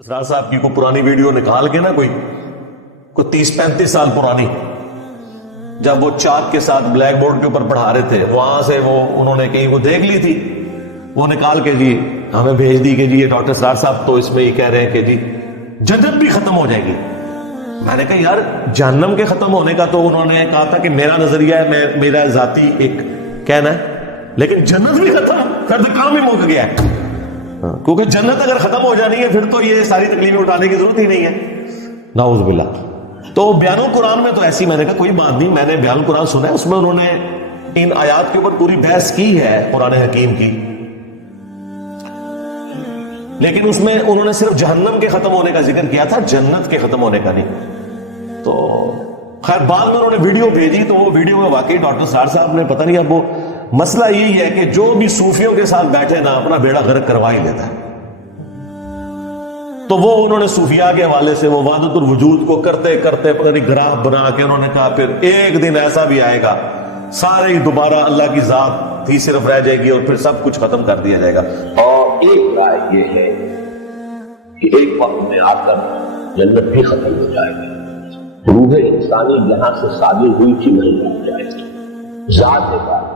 اسرار صاحب کی کوئی پرانی ویڈیو نکال کے نا کوئی 30-35 سال پرانی، جب وہ چاک کے ساتھ بلیک بورڈ کے اوپر پڑھا رہے تھے، وہاں سے وہ انہوں نے کہیں وہ دیکھ لی تھی، وہ نکال کے جی ہمیں بھیج دی کہ جی یہ ڈاکٹر اسرار صاحب تو اس میں یہ کہہ رہے ہیں کہ جی جنت بھی ختم ہو جائے گی۔ میں نے کہا یار جہنم کے ختم ہونے کا تو انہوں نے کہا تھا کہ میرا نظریہ ہے، میرا ذاتی ایک کہنا ہے، لیکن جنت بھی ختم، پھر تو کام ہی مک گیا ہے، کیونکہ جنت اگر ختم ہو جانی ہے پھر تو یہ ساری تکلیفیں اٹھانے کی ضرورت ہی نہیں ہے۔ نعوذ باللہ۔ تو بیان القرآن میں تو ایسی میں نے کہا کوئی بات نہیں، میں نے بیان القرآن سنا ہے، اس میں انہوں نے ان آیات کے اوپر پوری بحث کی ہے قرآن حکیم کی، لیکن اس میں انہوں نے صرف جہنم کے ختم ہونے کا ذکر کیا تھا، جنت کے ختم ہونے کا نہیں۔ تو خیر بعد میں انہوں نے ویڈیو بھیجی تو وہ ویڈیو میں واقعی ڈاکٹر اسرار صاحب نے پتہ نہیں، اب وہ مسئلہ یہی ہے کہ جو بھی صوفیوں کے ساتھ بیٹھے نا اپنا بیڑا غرق کروا ہی لیتا ہے۔ تو وہ انہوں نے صوفیاء کے حوالے سے وہ وحدت الوجود کو کرتے کرتے پتہ نہیں گراف بنا کے انہوں نے کہا پھر ایک دن ایسا بھی آئے گا سارے ہی دوبارہ اللہ کی ذات ہی صرف رہ جائے گی اور پھر سب کچھ ختم کر دیا جائے گا۔ اور ایک رائے یہ ہے کہ ایک وقت میں آ کر جنت بھی ختم ہو جائے گی، روح انسانی یہاں سے صادر ہوئی تھی نہیں ہو جائے گی، ذات بات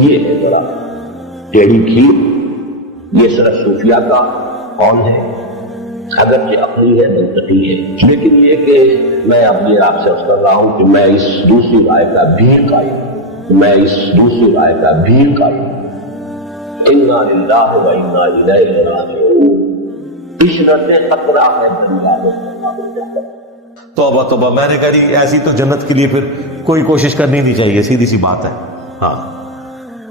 یہ ہے ذرا ٹیڑھی کھیر، یہ صرف صوفیاء کا قول ہے، اگرچہ عقلی ہے منطقی ہے، لیکن یہ کہ میں اب یہ آپ سے عرض کر رہا ہوں کہ میں اس دوسری رائے کا بھی قائل ہوں، انا للہ و انا الیہ راجعون، عشرت خطرہ ہے دنیا میں۔ توبہ توبہ، میں نے کہا جی ایسی تو جنت کے لیے پھر کوئی کوشش کرنی نہیں چاہیے، سیدھی سی بات ہے۔ ہاں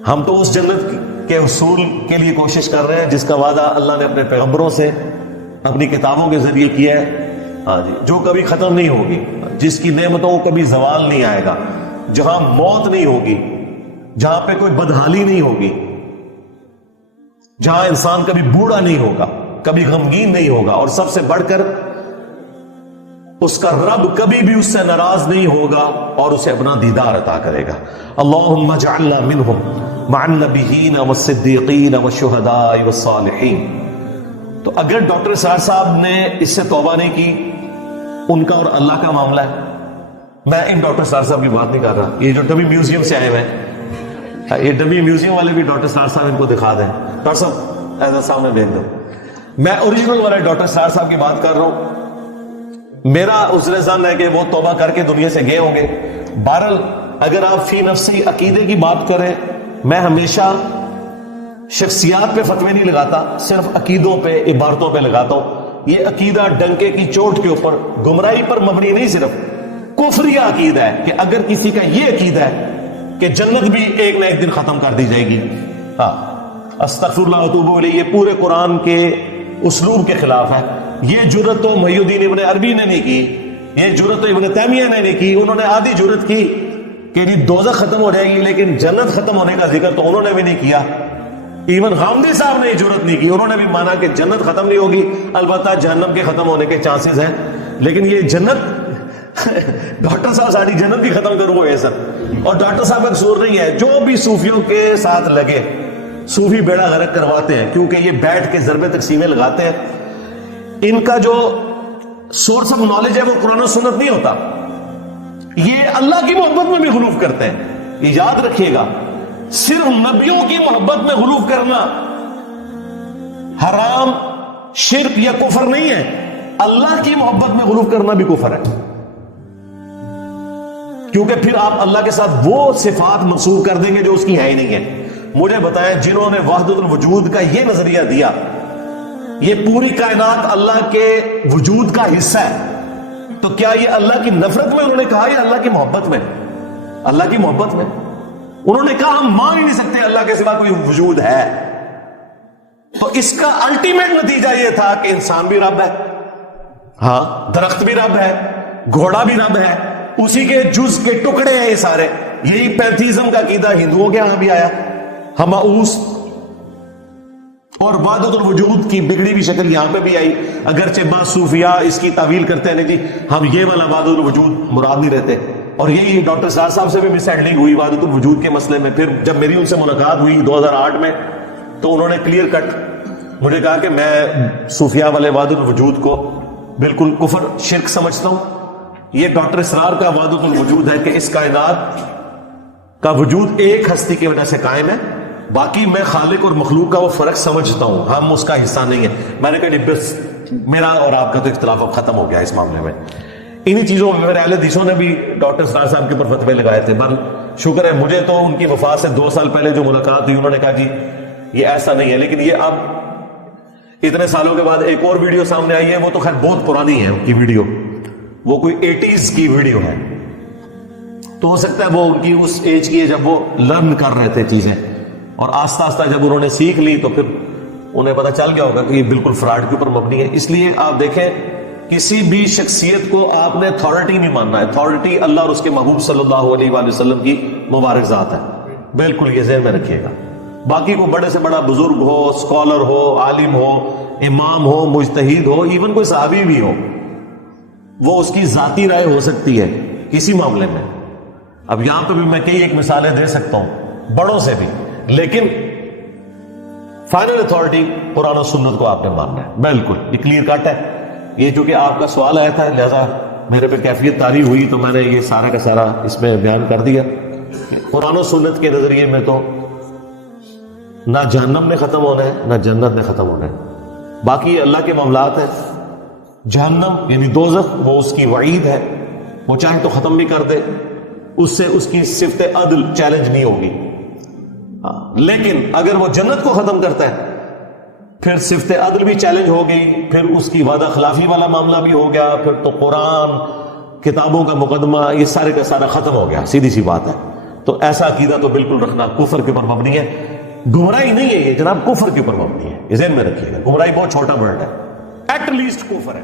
ہم تو اس جنت کے حصول کے لیے کوشش کر رہے ہیں جس کا وعدہ اللہ نے اپنے پیغمبروں سے اپنی کتابوں کے ذریعے کیا ہے، ہاں جی، جو کبھی ختم نہیں ہوگی، جس کی نعمتوں کو کبھی زوال نہیں آئے گا، جہاں موت نہیں ہوگی، جہاں پہ کوئی بدحالی نہیں ہوگی، جہاں انسان کبھی بوڑھا نہیں ہوگا، کبھی غمگین نہیں ہوگا، اور سب سے بڑھ کر اس کا رب کبھی بھی اس سے ناراض نہیں ہوگا اور اسے اپنا دیدار عطا کرے گا۔ اللہم اجعلنا منہم مع النبیین والصدیقین والشہداء والصالحین۔ تو اگر ڈاکٹر اسرار صاحب نے اس سے توبہ نہیں کی، ان کا اور اللہ کا معاملہ ہے، میں ان ڈاکٹر اسرار صاحب کی بات نہیں کر رہا، یہ جو ڈبی میوزیم سے آئے ہوئے ہیں، یہ ڈبی میوزیم والے بھی ڈاکٹر اسرار صاحب ان کو دکھا دیں، ڈاکٹر صاحب ایسا سامنے بھیج دو، میں اوریجنل والے ڈاکٹر اسرار صاحب کی بات کر رہا ہوں۔ میرا عذر ظن ہے کہ وہ توبہ کر کے دنیا سے گئے ہوں گے۔ بہرحال اگر آپ فی نفسی عقیدے کی بات کریں، میں ہمیشہ شخصیات پہ فتوے نہیں لگاتا، صرف عقیدوں پہ، عبارتوں پہ لگاتا ہوں۔ یہ عقیدہ ڈنکے کی چوٹ کے اوپر گمراہی پر مبنی نہیں، صرف کفریہ عقیدہ ہے کہ اگر کسی کا یہ عقیدہ ہے کہ جنت بھی ایک نہ ایک دن ختم کر دی جائے گی، ہاں استغفر اللہ واتوب الیہ، یہ پورے قرآن کے اسلوب کے خلاف ہے۔ یہ جرت تو محی الدین ابن عربی نے نہیں کی، یہ جرت تو ابن تیمیہ نے نہیں کی، انہوں نے آدھی جرت کی کہ دوزخ ختم ہو جائے گی، لیکن جنت ختم ہونے کا ذکر تو انہوں نے بھی نہیں کیا۔ ایون غامدی صاحب نے یہ جرت نہیں کی، انہوں نے بھی مانا کہ جنت ختم نہیں ہوگی، البتہ جہنم کے ختم ہونے کے چانسز ہیں، لیکن یہ جنت ڈاکٹر صاحب ساری جنت بھی ختم کرو گے سر۔ اور ڈاکٹر صاحب کا قصور نہیں ہے، جو بھی صوفیوں کے ساتھ لگے، صوفی بیڑا غرق کرواتے ہیں، کیونکہ یہ بیٹھ کے ضرب تقسیمیں لگاتے ہیں، ان کا جو سورس آف نالج ہے وہ قرآن و سنت نہیں ہوتا، یہ اللہ کی محبت میں بھی غلوف کرتے ہیں۔ یہ یاد رکھیے گا، صرف نبیوں کی محبت میں غلوف کرنا حرام، شرک یا کفر نہیں ہے، اللہ کی محبت میں غلوف کرنا بھی کفر ہے، کیونکہ پھر آپ اللہ کے ساتھ وہ صفات منسوب کر دیں گے جو اس کی ہے ہی نہیں ہے۔ مجھے بتائیں جنہوں نے وحدت الوجود کا یہ نظریہ دیا، یہ پوری کائنات اللہ کے وجود کا حصہ ہے، تو کیا یہ اللہ کی نفرت میں انہوں نے کہا یا اللہ کی محبت میں؟ اللہ کی محبت میں۔ انہوں نے کہا ہم مان ہی نہیں سکتے اللہ کے سوا کوئی وجود ہے۔ تو اس کا الٹیمیٹ نتیجہ یہ تھا کہ انسان بھی رب ہے، ہاں درخت بھی رب ہے، گھوڑا بھی رب ہے، اسی کے جز کے ٹکڑے ہیں یہ سارے۔ یہی پینتھیزم کا عقیدہ ہندوؤں کے ہاں بھی آیا، ہماؤس اور وحدت الوجود کی بگڑی بھی شکل یہاں پہ بھی آئی، اگرچہ بعض صوفیاء اس کی تعویل کرتے ہیں جی ہم یہ والا وحدت الوجود مراد نہیں رہتے، اور یہی ڈاکٹر اسرار صاحب سے بھی مس ہینڈلنگ ہوئی وحدت الوجود کے مسئلے میں۔ پھر جب میری ان سے ملاقات ہوئی 2008 میں، تو انہوں نے کلیئر کٹ مجھے کہا کہ میں صوفیاء والے وحدت الوجود کو بالکل کفر شرک سمجھتا ہوں، یہ ڈاکٹر اسرار کا وحدت الوجود ہے کہ اس کائنات کا وجود ایک ہستی کی وجہ سے قائم ہے، باقی میں خالق اور مخلوق کا وہ فرق سمجھتا ہوں، ہم اس کا حصہ نہیں ہے۔ میں نے کہا جی بس میرا اور آپ کا تو اختلاف اب ختم ہو گیا اس معاملے میں۔ انہی چیزوں میں میرے اہل حدیثوں نے بھی ڈاکٹر اسرار صاحب کے اوپر فتوے لگائے تھے، پر شکر ہے مجھے تو ان کی وفات سے 2 سال پہلے جو ملاقات ہوئی انہوں نے کہا جی یہ ایسا نہیں ہے، لیکن یہ اب اتنے سالوں کے بعد ایک اور ویڈیو سامنے آئی ہے، وہ تو خیر بہت پرانی ہے ان کی ویڈیو، وہ کوئی 80s کی ویڈیو ہے، تو ہو سکتا ہے وہ ان کی اس ایج کی ہے جب وہ لرن کر رہے تھے چیزیں، اور آہستہ آہستہ جب انہوں نے سیکھ لی تو پھر انہیں پتہ چل گیا ہوگا کہ یہ بالکل فراڈ کے اوپر مبنی ہے۔ اس لیے آپ دیکھیں کسی بھی شخصیت کو آپ نے اتھارٹی نہیں ماننا ہے، اتھارٹی اللہ اور اس کے محبوب صلی اللہ علیہ وآلہ وسلم کی مبارک ذات ہے، بالکل یہ ذہن میں رکھیے گا۔ باقی کو بڑے سے بڑا بزرگ ہو، اسکالر ہو، عالم ہو، امام ہو، مجتہد ہو، ایون کوئی صحابی بھی ہو، وہ اس کی ذاتی رائے ہو سکتی ہے کسی معاملے میں۔ اب یہاں پہ بھی میں کئی ایک مثالیں دے سکتا ہوں بڑوں سے بھی، لیکن فائنل اتھارٹی قرآن و سنت کو آپ نے ماننا ہے، بالکل یہ کلیئر کٹ ہے۔ یہ جو کہ آپ کا سوال آیا تھا لہذا میرے پہ کیفیت طاری ہوئی تو میں نے یہ سارا کا سارا اس میں بیان کر دیا۔ قرآن و سنت کے نظریے میں تو نہ جہنم نے ختم ہونا ہے نہ جنت نے ختم ہونا ہے، باقی اللہ کے معاملات ہیں۔ جہنم یعنی دوزخ وہ اس کی وعید ہے، وہ چاہے تو ختم بھی کر دے، اس سے اس کی صفت عدل چیلنج نہیں ہوگی، لیکن اگر وہ جنت کو ختم کرتا ہے پھر صفت عدل بھی چیلنج ہو گئی، پھر اس کی وعدہ خلافی والا معاملہ بھی ہو گیا، پھر تو قرآن کتابوں کا مقدمہ یہ سارے کا سارا ختم ہو گیا، سیدھی سی بات ہے۔ تو ایسا عقیدہ تو بالکل رکھنا کفر کے اوپر مبنی ہے، گمراہی نہیں ہے یہ جناب، کفر کے اوپر مبنی ہے، یہ ذہن میں رکھیے گا۔ گمراہی بہت چھوٹا ورڈ ہے، ایٹ لیسٹ کفر ہے۔